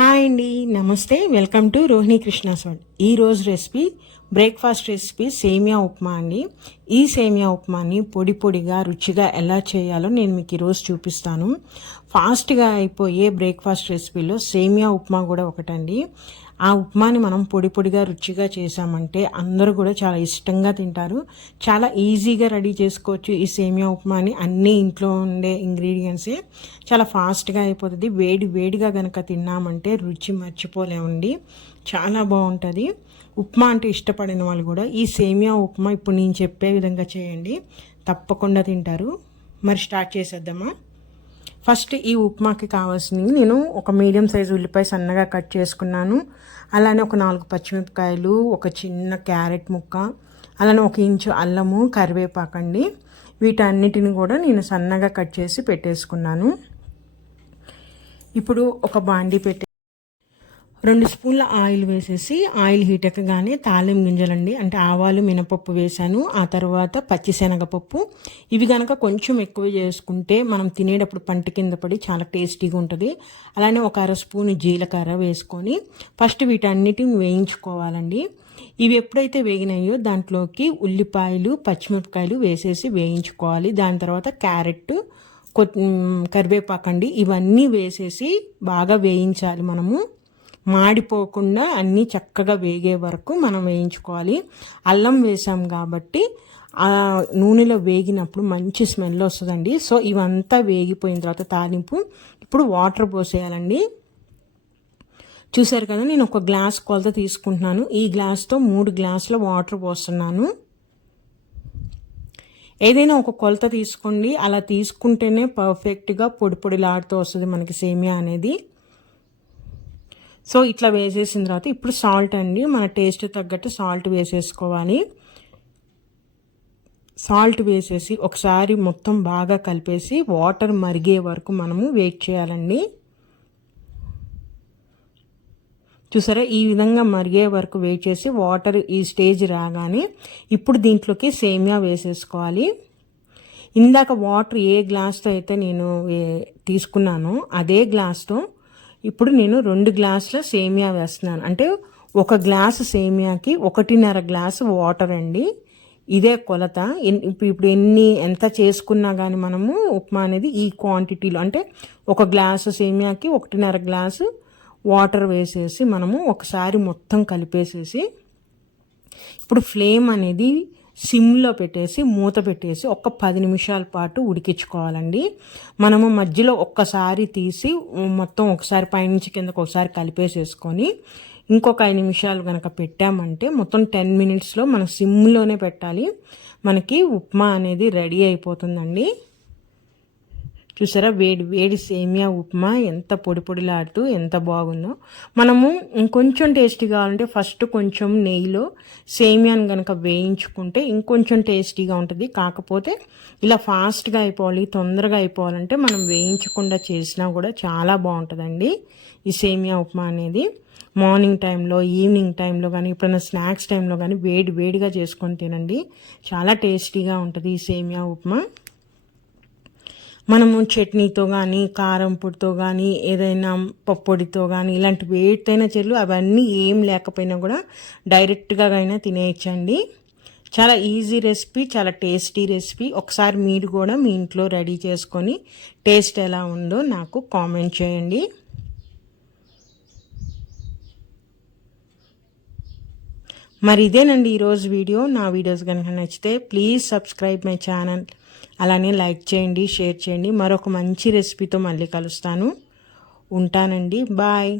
Hi అండి, నమస్తే. Welcome to Rohini Krishna's world. ఈరోజు రెసిపీ బ్రేక్ఫాస్ట్ రెసిపీ సేమియా ఉప్మా అండి. ఈ సేమియా ఉప్మాని పొడి పొడిగా రుచిగా ఎలా చేయాలో నేను మీకు ఈరోజు చూపిస్తాను. ఫాస్ట్గా అయిపోయే బ్రేక్ఫాస్ట్ రెసిపీలో సేమియా ఉప్మా కూడా ఒకటండి. ఆ ఉప్మాని మనం పొడి పొడిగా రుచిగా చేసామంటే అందరూ కూడా చాలా ఇష్టంగా తింటారు. చాలా ఈజీగా రెడీ చేసుకోవచ్చు ఈ సేమియా ఉప్మాని. అన్నీ ఇంట్లో ఉండే ఇంగ్రీడియంట్సే, చాలా ఫాస్ట్గా అయిపోతుంది. వేడి వేడిగా కనుక తిన్నామంటే రుచి మర్చిపోలేమండి, చాలా బాగుంటుంది. ఉప్మా అంటే ఇష్టపడిన వాళ్ళు కూడా ఈ సేమియా ఉప్మా ఇప్పుడు నేను చెప్పే విధంగా చేయండి, తప్పకుండా తింటారు. మరి స్టార్ట్ చేసేద్దామా? ఫస్ట్ ఈ ఉప్మాకి కావాల్సినవి నేను ఒక మీడియం సైజు ఉల్లిపాయ సన్నగా కట్ చేసుకున్నాను. అలానే ఒక 4 పచ్చిమిరపకాయలు, ఒక చిన్న క్యారెట్ ముక్క, అలానే 1 ఇంచు అల్లము, కరివేపాకండి. వీటన్నిటిని కూడా నేను సన్నగా కట్ చేసి పెట్టేసుకున్నాను. ఇప్పుడు ఒక బాండీ 2 స్పూన్ల ఆయిల్ వేసేసి, ఆయిల్ హీట్ ఎక్కగానే తాలింపు గింజలండి, అంటే ఆవాలు, మినపప్పు వేసాను. ఆ తర్వాత పచ్చిశనగపప్పు. ఇవి కనుక కొంచెం ఎక్కువ చేసుకుంటే మనం తినేటప్పుడు పంట కింద పడి చాలా టేస్టీగా ఉంటుంది. అలానే ఒక 1/2 స్పూన్ జీలకర్ర వేసుకొని ఫస్ట్ వీటన్నిటిని వేయించుకోవాలండి. ఇవి ఎప్పుడైతే వేగినాయో దాంట్లోకి ఉల్లిపాయలు, పచ్చిమిరపకాయలు వేసేసి వేయించుకోవాలి. దాని తర్వాత క్యారెట్, కరివేపాకండి, ఇవన్నీ వేసేసి బాగా వేయించాలి. మనము మాడిపోకుండా అన్నీ చక్కగా వేగే వరకు మనం వేయించుకోవాలి. అల్లం వేసాం కాబట్టి ఆ నూనెలో వేగినప్పుడు మంచి స్మెల్ వస్తుందండి. సో ఇవంతా వేగిపోయిన తర్వాత తాలింపు ఇప్పుడు వాటర్ పోసేయాలండి. చూసారు కదా, నేను ఒక గ్లాస్ కొలత తీసుకుంటున్నాను. ఈ గ్లాస్తో 3 గ్లాసుల వాటర్ పోస్తున్నాను. ఏదైనా ఒక కొలత తీసుకోండి, అలా తీసుకుంటేనే పర్ఫెక్ట్గా పొడి పొడిలాడుతూ వస్తుంది మనకి సేమియా అనేది. సో ఇట్లా వేసేసిన తర్వాత ఇప్పుడు సాల్ట్ అండి, మన టేస్ట్ తగ్గట్టు సాల్ట్ వేసేసుకోవాలి. సాల్ట్ వేసేసి ఒకసారి మొత్తం బాగా కలిపేసి వాటర్ మరిగే వరకు మనము వెయిట్ చేయాలండి. చూసారా, ఈ విధంగా మరిగే వరకు వెయిట్ చేసి వాటర్ ఈ స్టేజ్ రాగానే ఇప్పుడు దీంట్లోకి సేమియా వేసేసుకోవాలి. ఇందాక వాటర్ ఏ గ్లాస్తో అయితే నేను తీసుకున్నానో అదే గ్లాస్తో ఇప్పుడు నేను 2 గ్లాసుల సేమియా వేస్తున్నాను. అంటే 1 గ్లాసు సేమియాకి 1.5 గ్లాసు వాటర్ అండి. ఇదే కొలత. ఇప్పుడు ఎంత చేసుకున్నా కానీ మనము ఉప్మా అనేది ఈ క్వాంటిటీలో, అంటే 1 గ్లాసు సేమియాకి 1.5 గ్లాసు వాటర్ వేసేసి మనము ఒకసారి మొత్తం కలిపేసేసి ఇప్పుడు ఫ్లేమ్ అనేది సిమ్లో పెట్టేసి మూత పెట్టేసి ఒక 10 నిమిషాల పాటు ఉడికించుకోవాలండి. మనము మధ్యలో ఒక్కసారి తీసి మొత్తం ఒకసారి పైనుంచి కిందకు ఒకసారి కలిపేసేసుకొని ఇంకొక 5 నిమిషాలు కనుక పెట్టామంటే మొత్తం 10 మినిట్స్లో మన సిమ్లోనే పెట్టాలి. మనకి ఉప్మా అనేది రెడీ అయిపోతుందండి. చూసారా, వేడి వేడి సేమియా ఉప్మా ఎంత పొడి పొడిలాడుతూ ఎంత బాగుందో. మనము ఇంకొంచెం టేస్టీ కావాలంటే ఫస్ట్ కొంచెం నెయ్యిలో సేమియాని కనుక వేయించుకుంటే ఇంకొంచెం టేస్టీగా ఉంటుంది. కాకపోతే ఇలా ఫాస్ట్గా అయిపోవాలి, తొందరగా అయిపోవాలంటే మనం వేయించకుండా చేసినా కూడా చాలా బాగుంటుందండి ఈ సేమియా ఉప్మా అనేది. మార్నింగ్ టైంలో, ఈవినింగ్ టైంలో కానీ, ఎప్పుడైనా స్నాక్స్ టైంలో కానీ వేడి వేడిగా చేసుకొని తినండి, చాలా టేస్టీగా ఉంటుంది ఈ సేమియా ఉప్మా. మనము చట్నీతో కానీ, కారం పొడితో కానీ, ఏదైనా పప్పొడితో కానీ, ఇలాంటి వేటితోనైనా చెల్లు, అవన్నీ ఏం లేకపోయినా కూడా డైరెక్ట్గా అయినా తినేయచ్చండి. చాలా ఈజీ రెసిపీ, చాలా టేస్టీ రెసిపీ. ఒకసారి మీరు కూడా మీ ఇంట్లో రెడీ చేసుకొని టేస్ట్ ఎలా ఉందో నాకు కామెంట్ చేయండి. మరి ఇదేనండి ఈరోజు వీడియో. నా వీడియోస్ కనుక నచ్చితే ప్లీజ్ సబ్స్క్రైబ్ మై ఛానల్. అలానే లైక్ చేయండి, షేర్ చేయండి. మరొక మంచి రెసిపీతో మళ్ళీ కలుస్తాను. ఉంటానండి, బాయ్.